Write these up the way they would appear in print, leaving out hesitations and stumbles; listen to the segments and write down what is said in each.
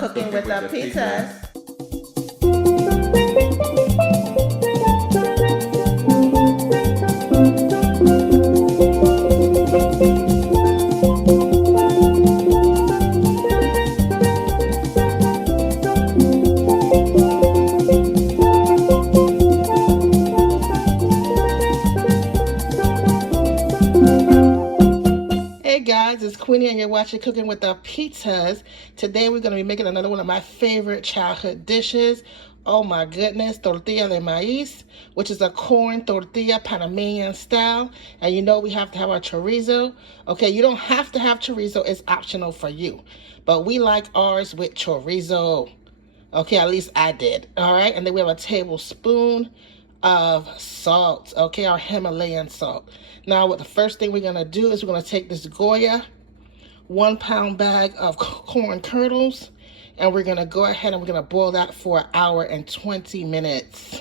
Cooking with the pizzas. Hey guys, it's Queenie and you're watching Cooking with the Pizzas. Today we're going to be making another one of my favorite childhood dishes. Oh my goodness, tortilla de maíz, which is a corn tortilla Panamanian style. And you know we have to have our chorizo. Okay, you don't have to have chorizo, it's optional for you. But we like ours with chorizo. Okay, at least I did. All right, and then we have a tablespoon of salt, okay, our Himalayan salt. Now what the first thing we're gonna do is we're gonna take this Goya 1 pound bag of corn kernels, and we're gonna go ahead and we're gonna boil that for 1 hour and 20 minutes.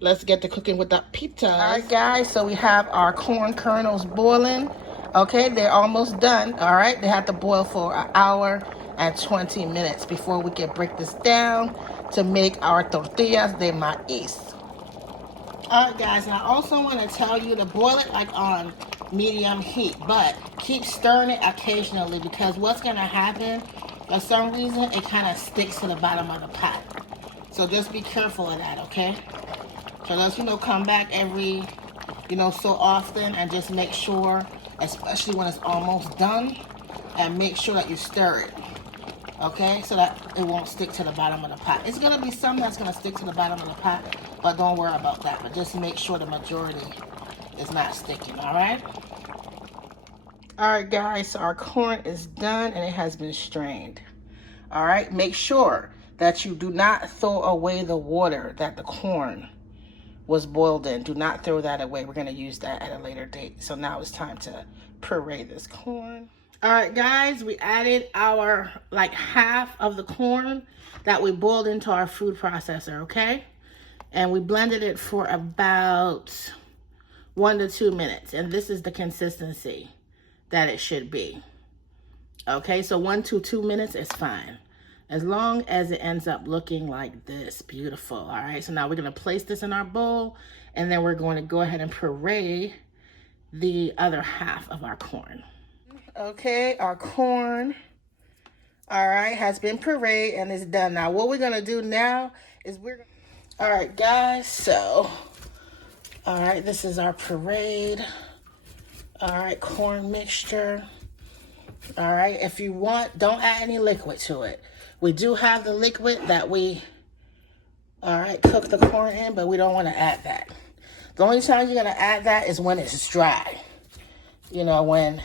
Let's get to cooking with the pizzas. All right guys, so we have our corn kernels boiling. Okay, they're almost done. All right, they have to boil for 1 hour and 20 minutes before we can break this down to make our tortillas de maíz. Alright guys, and I also want to tell you to boil it like on medium heat, but keep stirring it occasionally because what's going to happen, for some reason, it kind of sticks to the bottom of the pot. So just be careful of that, okay? So let's, come back every, so often and just make sure, especially when it's almost done, and make sure that you stir it. Okay, so that it won't stick to the bottom of the pot. It's going to be some that's going to stick to the bottom of the pot, but don't worry about that. But just make sure the majority is not sticking, all right? All right, guys, so our corn is done and it has been strained. All right, make sure that you do not throw away the water that the corn was boiled in. Do not throw that away. We're going to use that at a later date. So now it's time to puree this corn. All right, guys, we added our, half of the corn that we boiled into our food processor, okay? And we blended it for about 1 to 2 minutes. And this is the consistency that it should be. Okay, so 1 to 2 minutes is fine. As long as it ends up looking like this, beautiful, all right? So now we're gonna place this in our bowl, and then we're going to go ahead and puree the other half of our corn. Okay, our corn, all right, has been pureed and it's done. Now, what we're gonna do now is all right, guys, so, all right, this is our pureed, all right, corn mixture. All right, if you want, don't add any liquid to it. We do have the liquid that we, all right, cook the corn in, but we don't wanna add that. The only time you're gonna add that is when it's dry. When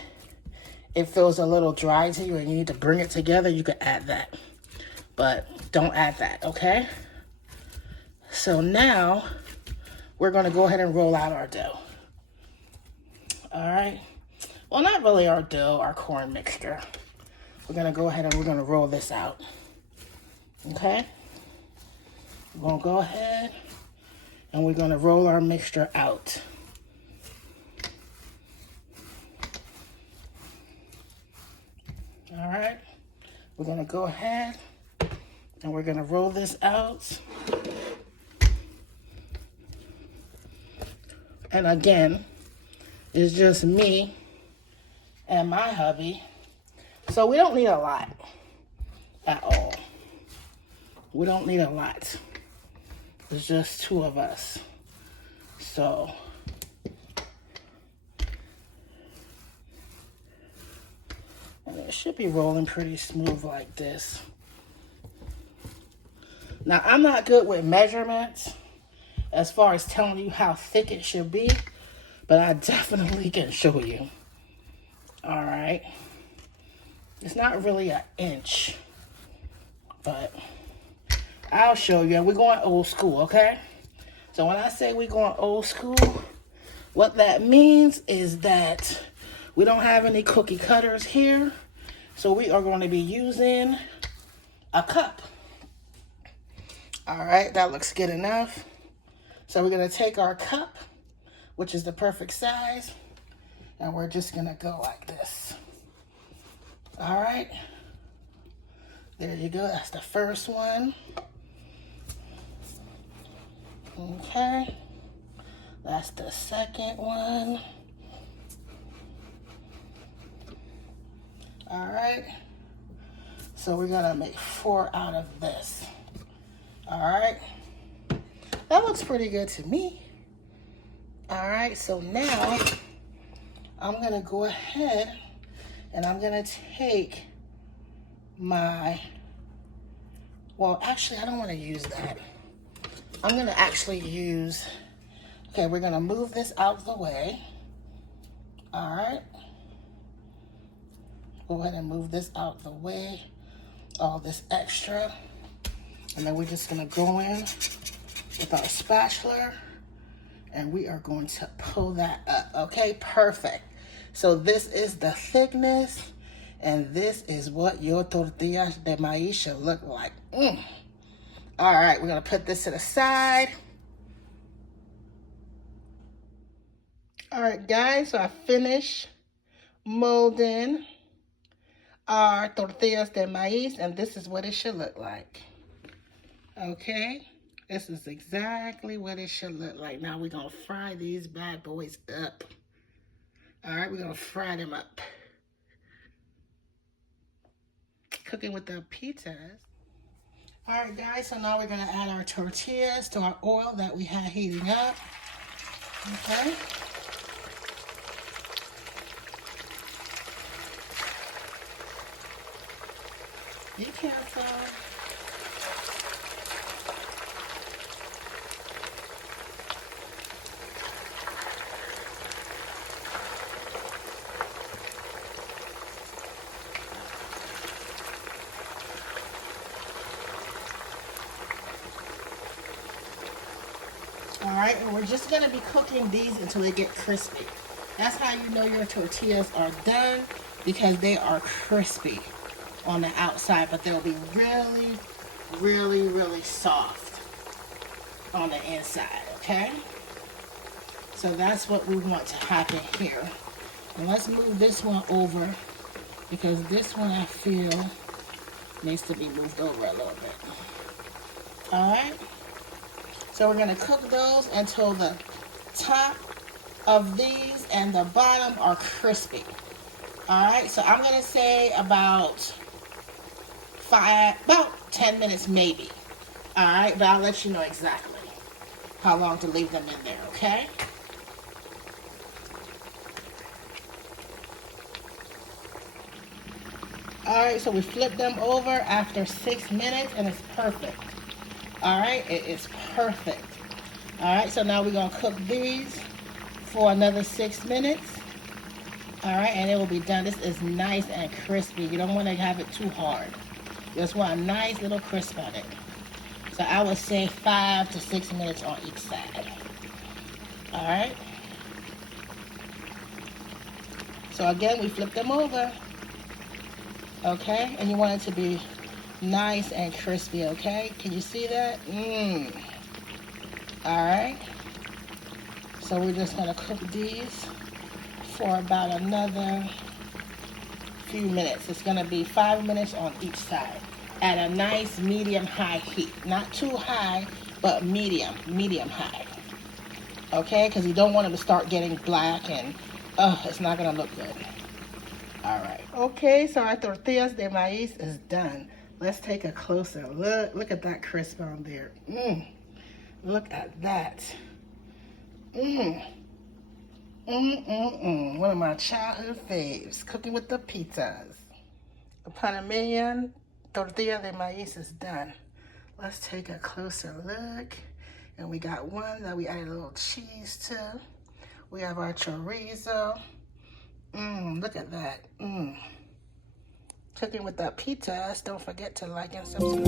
it feels a little dry to you and you need to bring it together, you can add that. But don't add that, okay? So now, we're gonna go ahead and roll out our dough. All right? Well, not really our dough, our corn mixture. We're gonna go ahead and we're gonna roll this out. Okay? We're gonna go ahead and we're gonna roll our mixture out. All right, we're gonna go ahead and we're gonna roll this out. And again, it's just me and my hubby. So we don't need a lot at all. We don't need a lot. It's just 2 of us. So and it should be rolling pretty smooth like this. Now, I'm not good with measurements as far as telling you how thick it should be, but I definitely can show you. All right. It's not really an inch, but I'll show you. We're going old school, okay? So when I say we're going old school, what that means is that we don't have any cookie cutters here, so we are going to be using a cup. All right, that looks good enough. So we're going to take our cup, which is the perfect size, and we're just going to go like this. All right. There you go, that's the first one. Okay, that's the second one. All right, so we're gonna make 4 out of this. All right, that looks pretty good to me. All right, so now I'm gonna go ahead and I'm gonna take my, well, actually, I don't wanna use that. I'm gonna actually use, okay, we're gonna move this out of the way. All right. Go ahead and move this out of the way, all this extra. And then we're just gonna go in with our spatula and we are going to pull that up, okay? Perfect. So this is the thickness and this is what your tortillas de maíz should look like. All right, we're gonna put this to the side. All right, guys, so I finished molding our tortillas de maíz, and this is what it should look like. Okay, this is exactly what it should look like. Now we're gonna fry these bad boys up. All right, we're gonna fry them up. Cooking with the pizzas. All right, guys, so now we're gonna add our tortillas to our oil that we had heating up. Okay. Be careful. All right, and we're just gonna be cooking these until they get crispy. That's how you know your tortillas are done, because they are crispy on the outside, but they'll be really, really, really soft on the inside, okay? So that's what we want to happen here. And let's move this one over, because this one I feel needs to be moved over a little bit. All right? So we're gonna cook those until the top of these and the bottom are crispy. All right, so I'm gonna say about 10 minutes maybe. All right, but I'll let you know exactly how long to leave them in there, okay? All right, so we flip them over after 6 minutes and it's perfect. All right, it is perfect. All right, so now we're gonna cook these for another 6 minutes. All right, and it will be done. This is nice and crispy. You don't want to have it too hard. You just want a nice little crisp on it. So I would say 5 to 6 minutes on each side. All right. So again, we flip them over. Okay, and you want it to be nice and crispy, okay? Can you see that? All right. So we're just gonna cook these for about another few minutes. It's gonna be 5 minutes on each side at a nice medium-high heat. Not too high, but medium high. Okay, because you don't want them to start getting black and it's not gonna look good. All right. Okay, so our tortillas de maíz is done. Let's take a closer look. Look at that crisp on there. Look at that. One of my childhood faves, cooking with the pizzas. The Panamanian tortilla de maíz is done. Let's take a closer look. And we got one that we added a little cheese to. We have our chorizo. Look at that. Cooking with the pizzas. Don't forget to like and subscribe.